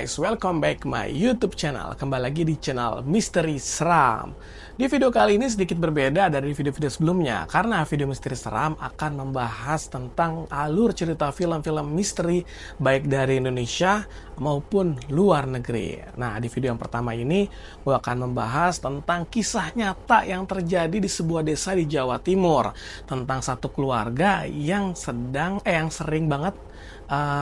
guys, welcome back my YouTube channel. Kembali lagi di channel Misteri Seram. Di video kali ini sedikit berbeda dari video-video sebelumnya, karena video Misteri Seram akan membahas tentang alur cerita film-film misteri baik dari Indonesia maupun luar negeri. Nah, di video yang pertama ini gue akan membahas tentang kisah nyata yang terjadi di sebuah desa di Jawa Timur, tentang satu keluarga yang sering banget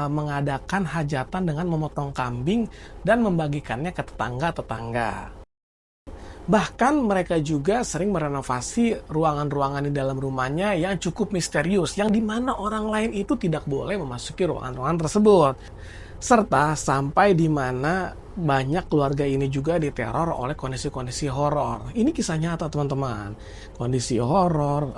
mengadakan hajatan dengan memotong kambing dan membagikannya ke tetangga-tetangga. Bahkan mereka juga sering merenovasi ruangan-ruangan di dalam rumahnya yang cukup misterius, yang dimana orang lain itu tidak boleh memasuki ruangan-ruangan tersebut. Serta sampai di mana banyak keluarga ini juga diteror oleh kondisi-kondisi horor. Ini kisah nyata teman-teman. Kondisi horor,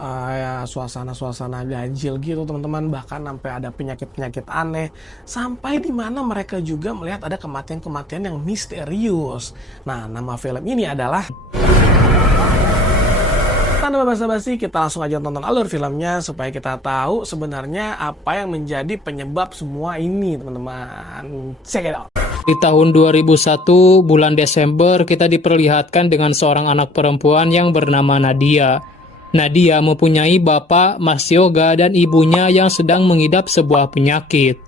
suasana-suasana ganjil gitu teman-teman. Bahkan sampai ada penyakit-penyakit aneh. Sampai di mana mereka juga melihat ada kematian-kematian yang misterius. Nah, nama film ini adalah... Tanpa basa-basi, kita langsung aja tonton alur filmnya supaya kita tahu sebenarnya apa yang menjadi penyebab semua ini, teman-teman. Check it out. Di tahun 2001, bulan Desember, kita diperlihatkan dengan seorang anak perempuan yang bernama Nadia. Nadia mempunyai bapak, Mas Yoga, dan ibunya yang sedang mengidap sebuah penyakit.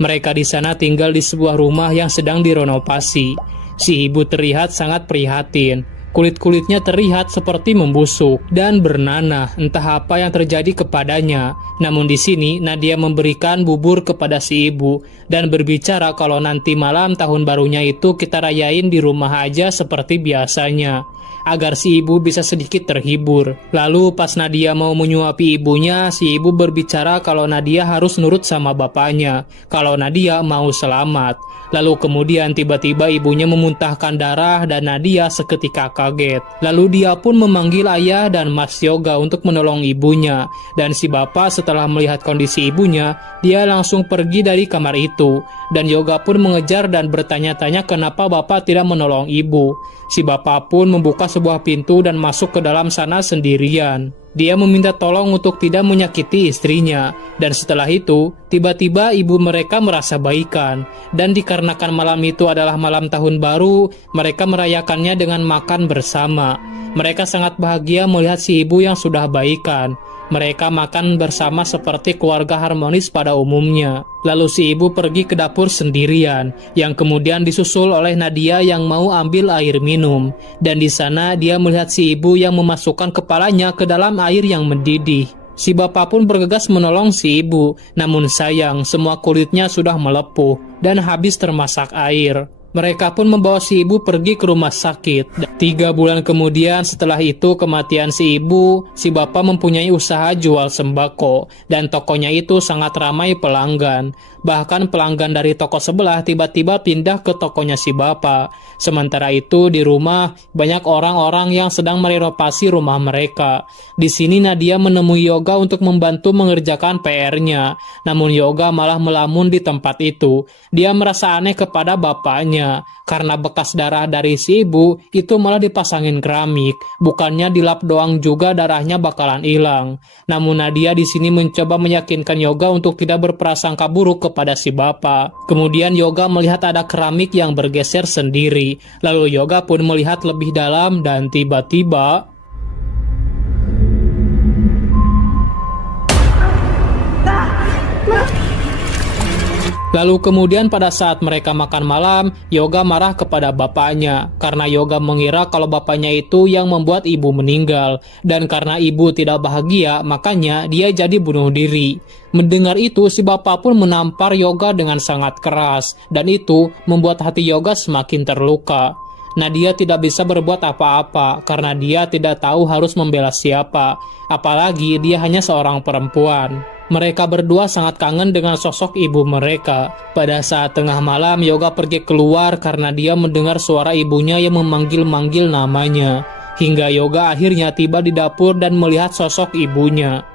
Mereka di sana tinggal di sebuah rumah yang sedang direnovasi. Si ibu terlihat sangat prihatin. Kulit-kulitnya terlihat seperti membusuk dan bernanah, entah apa yang terjadi kepadanya. Namun di sini Nadia memberikan bubur kepada si ibu dan berbicara kalau nanti malam tahun barunya itu kita rayain di rumah aja seperti biasanya, agar si ibu bisa sedikit terhibur. Lalu pas Nadia mau menyuapi ibunya, si ibu berbicara kalau Nadia harus nurut sama bapaknya, kalau Nadia mau selamat. Lalu kemudian tiba-tiba ibunya memuntahkan darah dan Nadia seketika kaget. Lalu dia pun memanggil ayah dan Mas Yoga untuk menolong ibunya. Dan si bapak setelah melihat kondisi ibunya, dia langsung pergi dari kamar itu. Dan Yoga pun mengejar dan bertanya-tanya kenapa bapak tidak menolong ibu. Si bapak pun membuka sebuah pintu dan masuk ke dalam sana sendirian. Dia meminta tolong untuk tidak menyakiti istrinya. Dan setelah itu, tiba-tiba ibu mereka merasa baikan. Dan dikarenakan malam itu adalah malam tahun baru, mereka merayakannya dengan makan bersama. Mereka sangat bahagia melihat si ibu yang sudah baikan. Mereka makan bersama seperti keluarga harmonis pada umumnya. Lalu si ibu pergi ke dapur sendirian, yang kemudian disusul oleh Nadia yang mau ambil air minum. Dan di sana dia melihat si ibu yang memasukkan kepalanya ke dalam air yang mendidih. Si bapak pun bergegas menolong si ibu, namun sayang semua kulitnya sudah melepuh dan habis termasak air. Mereka pun membawa si ibu pergi ke rumah sakit. 3 bulan kemudian setelah itu kematian si ibu, si bapak mempunyai usaha jual sembako. Dan tokonya itu sangat ramai pelanggan. Bahkan pelanggan dari toko sebelah tiba-tiba pindah ke tokonya si bapak. Sementara itu di rumah banyak orang-orang yang sedang merenovasi rumah mereka. Di sini Nadia menemui Yoga untuk membantu mengerjakan PR-nya. Namun Yoga malah melamun di tempat itu. Dia merasa aneh kepada bapaknya. Karena bekas darah dari si ibu itu malah dipasangin keramik. Bukannya dilap doang juga darahnya bakalan hilang. Namun Nadia di sini mencoba meyakinkan Yoga untuk tidak berprasangka buruk kepada si bapak. Kemudian Yoga melihat ada keramik yang bergeser sendiri. Lalu Yoga pun melihat lebih dalam dan tiba-tiba... Lalu kemudian pada saat mereka makan malam, Yoga marah kepada bapaknya karena Yoga mengira kalau bapaknya itu yang membuat ibu meninggal. Dan karena ibu tidak bahagia, makanya dia jadi bunuh diri. Mendengar itu, si bapak pun menampar Yoga dengan sangat keras. Dan itu membuat hati Yoga semakin terluka. Nadia tidak bisa berbuat apa-apa karena dia tidak tahu harus membela siapa. Apalagi dia hanya seorang perempuan. Mereka berdua sangat kangen dengan sosok ibu mereka. Pada saat tengah malam, Yoga pergi keluar karena dia mendengar suara ibunya yang memanggil-manggil namanya. Hingga Yoga akhirnya tiba di dapur dan melihat sosok ibunya.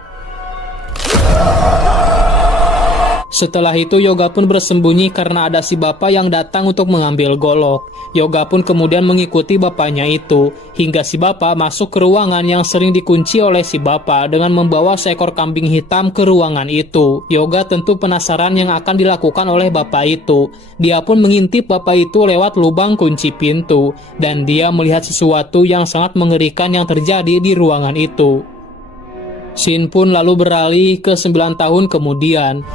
Setelah itu Yoga pun bersembunyi karena ada si bapak yang datang untuk mengambil golok. Yoga pun kemudian mengikuti bapaknya itu, hingga si bapak masuk ke ruangan yang sering dikunci oleh si bapak dengan membawa seekor kambing hitam ke ruangan itu. Yoga tentu penasaran yang akan dilakukan oleh bapak itu. Dia pun mengintip bapak itu lewat lubang kunci pintu, dan dia melihat sesuatu yang sangat mengerikan yang terjadi di ruangan itu. Scene pun lalu beralih ke 9 tahun kemudian.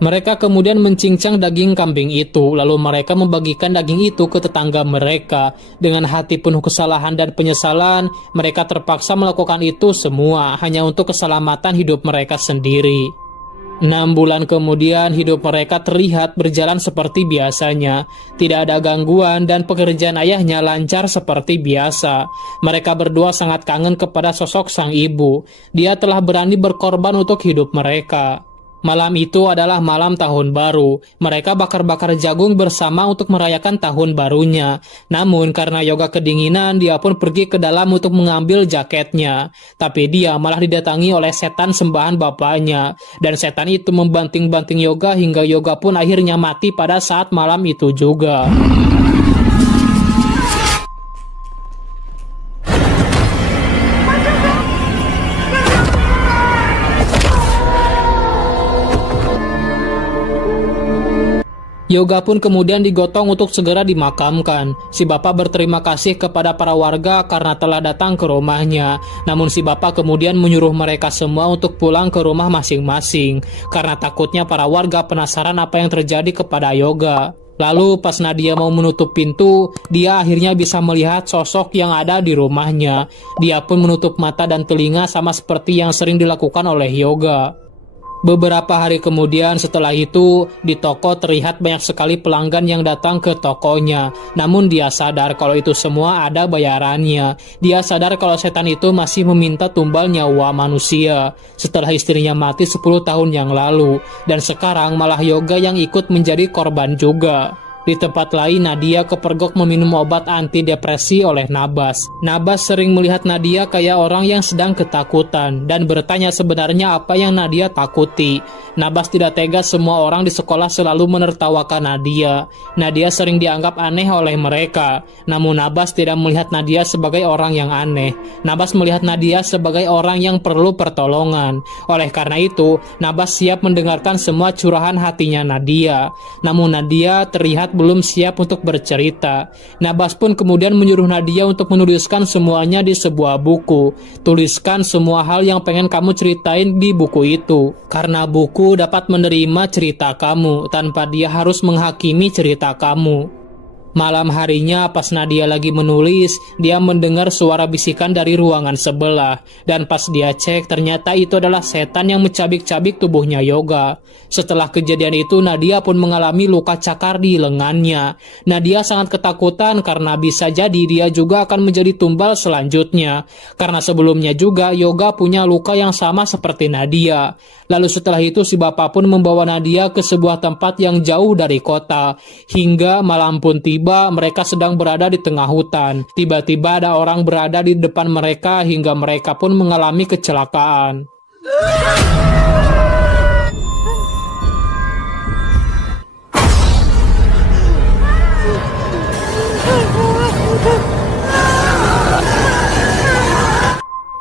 Mereka kemudian mencincang daging kambing itu, lalu mereka membagikan daging itu ke tetangga mereka. Dengan hati penuh kesalahan dan penyesalan, mereka terpaksa melakukan itu semua hanya untuk keselamatan hidup mereka sendiri. 6 bulan kemudian hidup mereka terlihat berjalan seperti biasanya. Tidak ada gangguan dan pekerjaan ayahnya lancar seperti biasa. Mereka berdua sangat kangen kepada sosok sang ibu. Dia telah berani berkorban untuk hidup mereka. Malam itu adalah malam tahun baru. Mereka bakar-bakar jagung bersama untuk merayakan tahun barunya. Namun karena Yoga kedinginan, dia pun pergi ke dalam untuk mengambil jaketnya. Tapi dia malah didatangi oleh setan sembahan bapaknya. Dan setan itu membanting-banting Yoga hingga Yoga pun akhirnya mati pada saat malam itu juga. Yoga pun kemudian digotong untuk segera dimakamkan. Si bapak berterima kasih kepada para warga karena telah datang ke rumahnya. Namun si bapak kemudian menyuruh mereka semua untuk pulang ke rumah masing-masing karena takutnya para warga penasaran apa yang terjadi kepada Yoga. Lalu pas Nadia mau menutup pintu, dia akhirnya bisa melihat sosok yang ada di rumahnya. Dia pun menutup mata dan telinga sama seperti yang sering dilakukan oleh Yoga. Beberapa hari kemudian setelah itu, di toko terlihat banyak sekali pelanggan yang datang ke tokonya. Namun dia sadar kalau itu semua ada bayarannya. Dia sadar kalau setan itu masih meminta tumbal nyawa manusia setelah istrinya mati 10 tahun yang lalu. Dan sekarang malah Yoga yang ikut menjadi korban juga. Di tempat lain, Nadia kepergok meminum obat antidepresi oleh Nabas. Nabas sering melihat Nadia kayak orang yang sedang ketakutan dan bertanya sebenarnya apa yang Nadia takuti. Nabas tidak tega semua orang di sekolah selalu menertawakan Nadia. Nadia sering dianggap aneh oleh mereka. Namun Nabas tidak melihat Nadia sebagai orang yang aneh. Nabas melihat Nadia sebagai orang yang perlu pertolongan. Oleh karena itu, Nabas siap mendengarkan semua curahan hatinya Nadia. Namun Nadia terlihat belum siap untuk bercerita. Nabas pun kemudian menyuruh Nadia untuk menuliskan semuanya di sebuah buku. Tuliskan semua hal yang pengen kamu ceritain di buku itu. Karena buku dapat menerima cerita kamu tanpa dia harus menghakimi cerita kamu. Malam harinya pas Nadia lagi menulis, dia mendengar suara bisikan dari ruangan sebelah. Dan pas dia cek, ternyata itu adalah setan yang mencabik-cabik tubuhnya Yoga. Setelah kejadian itu, Nadia pun mengalami luka cakar di lengannya. Nadia sangat ketakutan karena bisa jadi dia juga akan menjadi tumbal selanjutnya. Karena sebelumnya juga Yoga punya luka yang sama seperti Nadia. Lalu setelah itu si bapak pun membawa Nadia ke sebuah tempat yang jauh dari kota. Hingga malam pun tiba, mereka sedang berada di tengah hutan. Tiba-tiba ada orang berada di depan mereka hingga mereka pun mengalami kecelakaan.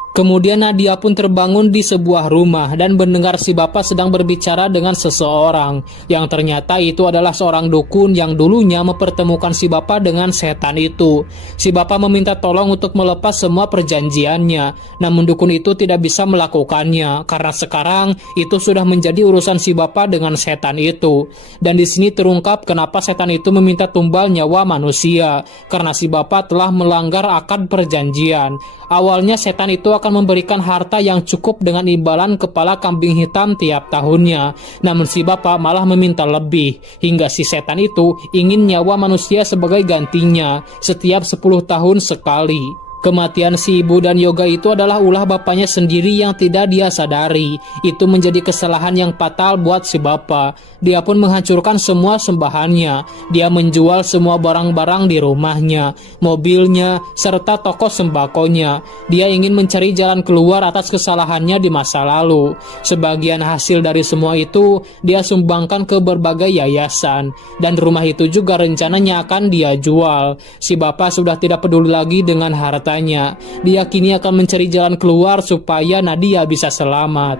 Kemudian Nadia pun terbangun di sebuah rumah dan mendengar si bapak sedang berbicara dengan seseorang yang ternyata itu adalah seorang dukun yang dulunya mempertemukan si bapak dengan setan itu. Si bapak meminta tolong untuk melepas semua perjanjiannya, namun dukun itu tidak bisa melakukannya karena sekarang itu sudah menjadi urusan si bapak dengan setan itu. Dan di sini terungkap kenapa setan itu meminta tumbal nyawa manusia, karena si bapak telah melanggar akad perjanjian. Awalnya setan itu akan memberikan harta yang cukup dengan imbalan kepala kambing hitam tiap tahunnya. Namun si bapak malah meminta lebih, hingga si setan itu ingin nyawa manusia sebagai gantinya setiap 10 tahun sekali. Kematian si ibu dan Yoga itu adalah ulah bapaknya sendiri yang tidak dia sadari. Itu menjadi kesalahan yang fatal buat si bapak. Dia pun menghancurkan semua sembahannya. Dia menjual semua barang-barang di rumahnya, mobilnya, serta toko sembakonya. Dia ingin mencari jalan keluar atas kesalahannya di masa lalu. Sebagian hasil dari semua itu dia sumbangkan ke berbagai yayasan. Dan rumah itu juga rencananya akan dia jual. Si bapak sudah tidak peduli lagi dengan harta. Dia kini akan mencari jalan keluar supaya Nadia bisa selamat.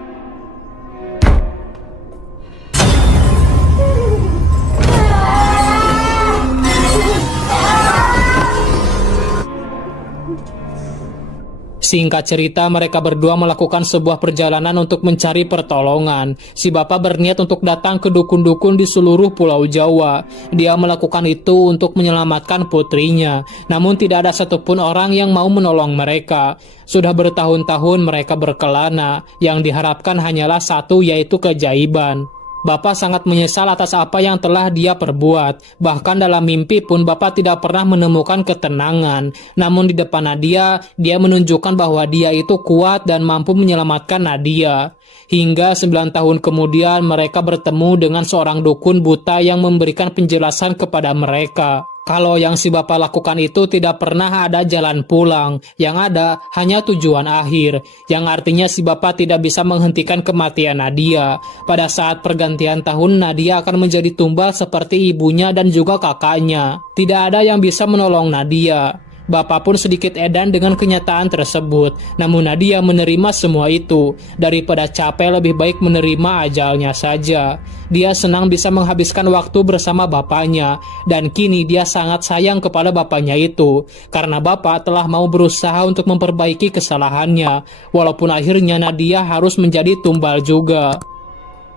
Singkat cerita, mereka berdua melakukan sebuah perjalanan untuk mencari pertolongan. Si bapak berniat untuk datang ke dukun-dukun di seluruh Pulau Jawa. Dia melakukan itu untuk menyelamatkan putrinya. Namun tidak ada satupun orang yang mau menolong mereka. Sudah bertahun-tahun mereka berkelana. Yang diharapkan hanyalah satu, yaitu keajaiban. Bapak sangat menyesal atas apa yang telah dia perbuat. Bahkan dalam mimpi pun Bapak tidak pernah menemukan ketenangan. Namun di depan Nadia, dia menunjukkan bahwa dia itu kuat dan mampu menyelamatkan Nadia. Hingga 9 tahun kemudian mereka bertemu dengan seorang dukun buta yang memberikan penjelasan kepada mereka. Kalau yang si bapak lakukan itu tidak pernah ada jalan pulang, yang ada hanya tujuan akhir, yang artinya si bapak tidak bisa menghentikan kematian Nadia. Pada saat pergantian tahun, Nadia akan menjadi tumbal seperti ibunya dan juga kakaknya. Tidak ada yang bisa menolong Nadia. Bapak pun sedikit edan dengan kenyataan tersebut, namun Nadia menerima semua itu. Daripada capek, lebih baik menerima ajalnya saja. Dia senang bisa menghabiskan waktu bersama bapaknya, dan kini dia sangat sayang kepada bapaknya itu, karena bapak telah mau berusaha untuk memperbaiki kesalahannya, walaupun akhirnya Nadia harus menjadi tumbal juga.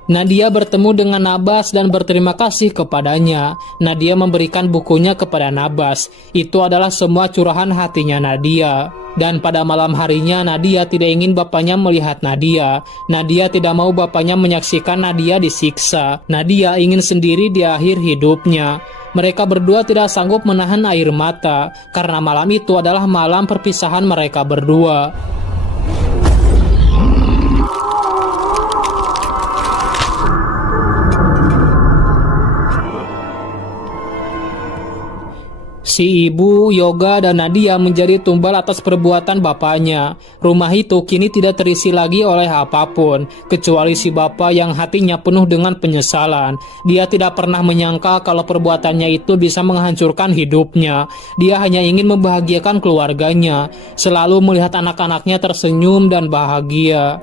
Nadia bertemu dengan Nabas dan berterima kasih kepadanya. Nadia memberikan bukunya kepada Nabas. Itu adalah semua curahan hatinya Nadia. Dan pada malam harinya Nadia tidak ingin bapaknya melihat Nadia. Nadia tidak mau bapaknya menyaksikan Nadia disiksa. Nadia ingin sendiri di akhir hidupnya. Mereka berdua tidak sanggup menahan air mata karena malam itu adalah malam perpisahan mereka berdua. Si ibu, Yoga, dan Nadia menjadi tumbal atas perbuatan bapaknya. Rumah itu kini tidak terisi lagi oleh apapun, kecuali si bapak yang hatinya penuh dengan penyesalan. Dia tidak pernah menyangka kalau perbuatannya itu bisa menghancurkan hidupnya. Dia hanya ingin membahagiakan keluarganya, selalu melihat anak-anaknya tersenyum dan bahagia.